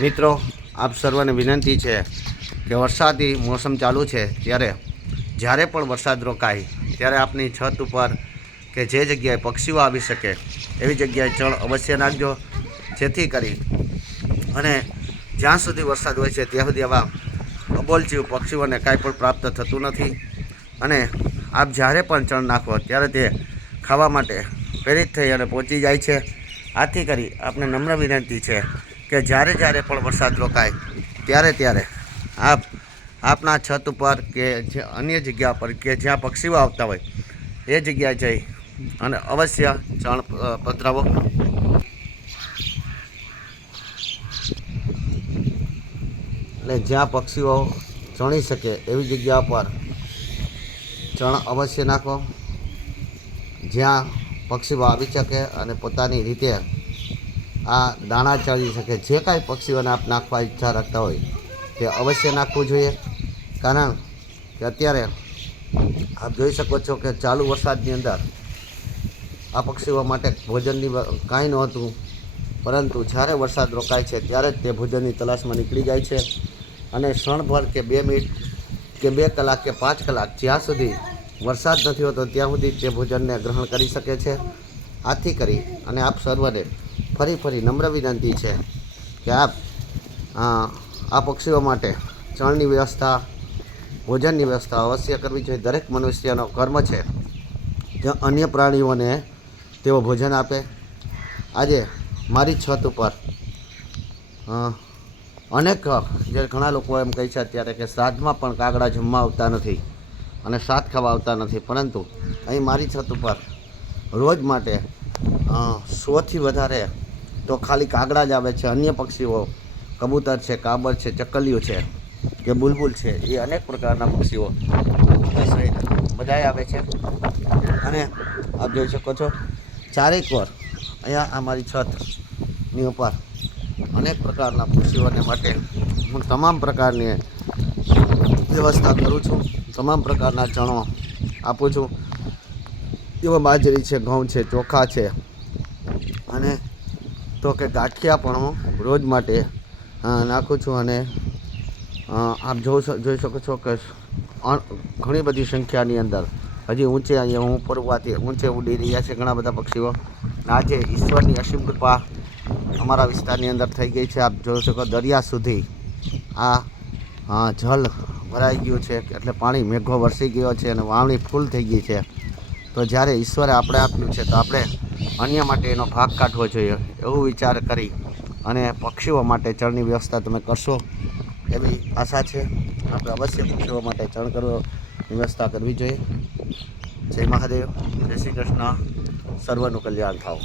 મિત્રો, આપ સર્વને વિનંતી છે કે વરસાદી મોસમ ચાલુ છે, ત્યારે જ્યારે પણ વરસાદ રોકાય, ત્યારે આપની છત ઉપર કે જે જગ્યાએ પક્ષીઓ આવી શકે, એવી જગ્યાએ ચણ અવશ્ય નાખજો, જેથી કરી અને જ્યાં સુધી વરસાદ હોય છે, ત્યાં સુધી આવા અબોલજીવ પક્ષીઓને કાંઈ પણ પ્રાપ્ત થતું નથી. અને આપ જ્યારે પણ ચણ નાખો, ત્યારે તે ખાવા માટે પ્રેરિત થઈ અને પહોંચી જાય છે. આથી કરી આપને નમ્ર વિનંતી છે કે જ્યારે જ્યારે પણ વરસાદ રોકાય, ત્યારે ત્યારે આપ, આપના છત ઉપર કે જે અન્ય જગ્યા પર કે જ્યાં પક્ષીઓ આવતા હોય, એ જગ્યાએ જઈ અને અવશ્ય ચણ પધરાવો. એટલે જ્યાં પક્ષીઓ ચણી શકે એવી જગ્યા પર ચણ અવશ્ય નાખો. જ્યાં પક્ષીઓ આવી શકે અને પોતાની રીતે આ દાણા ચડી શકે. જે કાંઈ પક્ષીઓને આપ નાખવા ઈચ્છા રાખતા હોય, તે અવશ્ય નાખવું જોઈએ. કારણ કે અત્યારે આપ જોઈ શકો છો કે ચાલુ વરસાદની અંદર આ પક્ષીઓ માટે ભોજનની કાંઈ નહોતું. પરંતુ જ્યારે વરસાદ રોકાય છે, ત્યારે જ તે ભોજનની તલાશમાં નીકળી જાય છે. અને ક્ષણભર કે બે મિનિટ કે બે કલાક કે પાંચ કલાક જ્યાં સુધી વરસાદ નથી હોતો, ત્યાં સુધી તે ભોજનને ગ્રહણ કરી શકે છે. આથી કરી અને આપ સર્વને ફરી ફરી નમ્ર વિનંતી છે કે આપ આ પક્ષીઓ માટે ચણની વ્યવસ્થા, ભોજનની વ્યવસ્થા અવશ્ય કરવી જોઈએ. દરેક મનુષ્યનો કર્મ છે જે અન્ય પ્રાણીઓને તેઓ ભોજન આપે. આજે મારી છત ઉપર અનેક જે ઘણા લોકો એમ કહે છે અત્યારે કે શ્રાદ્ધમાં પણ કાગડા જમવા આવતા નથી અને શ્રાદ્ધ ખાવા આવતા નથી. પરંતુ અહીં મારી છત ઉપર રોજ માટે સોથી વધારે તો ખાલી કાગડા જ આવે છે, અન્ય પક્ષીઓ, કબૂતર છે, કાબર છે, ચકલીઓ છે, કે બુલબુલ છે, એ અનેક પ્રકારના પક્ષીઓ બધાય આવે છે. અને આપ જોઈ શકો છો, ચારેક વાર અહીંયા અમારી છતની ઉપર અનેક પ્રકારના પક્ષીઓને માટે હું તમામ પ્રકારની વ્યવસ્થા કરું છું, તમામ પ્રકારના ચણો આપું છું. એવા બાજરી છે, ઘઉં છે, ચોખા છે. અને તો કે ગાંઠિયા પણ રોજ માટે નાખું છું અને આપ જોઈ જોઈ શકો છો કે ઘણી બધી સંખ્યાની અંદર, હજી ઊંચે અહીંયા હું ઉપર હોવાથી ઊંચે ઉડી રહ્યા છે ઘણા બધા પક્ષીઓ. આજે ઈશ્વરની અસીમ કૃપા અમારા વિસ્તારની અંદર થઈ ગઈ છે. આપ જોઈ શકો દરિયા સુધી આ જળ ભરાઈ ગયું છે, એટલે પાણી મેઘો વરસી ગયો છે અને વાવણી ફૂલ થઈ ગઈ છે. તો જ્યારે ઈશ્વરે આપણે આપ્યું છે, તો આપણે અન્ય માટે એનો ભાગ કાઢવો જોઈએ એવું વિચાર કરી અને પક્ષીઓ માટે ચણની વ્યવસ્થા તમે કરશો એવી આશા છે. આપણે અવશ્ય પક્ષીઓ માટે ચણ કરવો વ્યવસ્થા કરવી જોઈએ. જય મહાદેવ. જય શ્રી કૃષ્ણ. સર્વનું કલ્યાણ થાવ.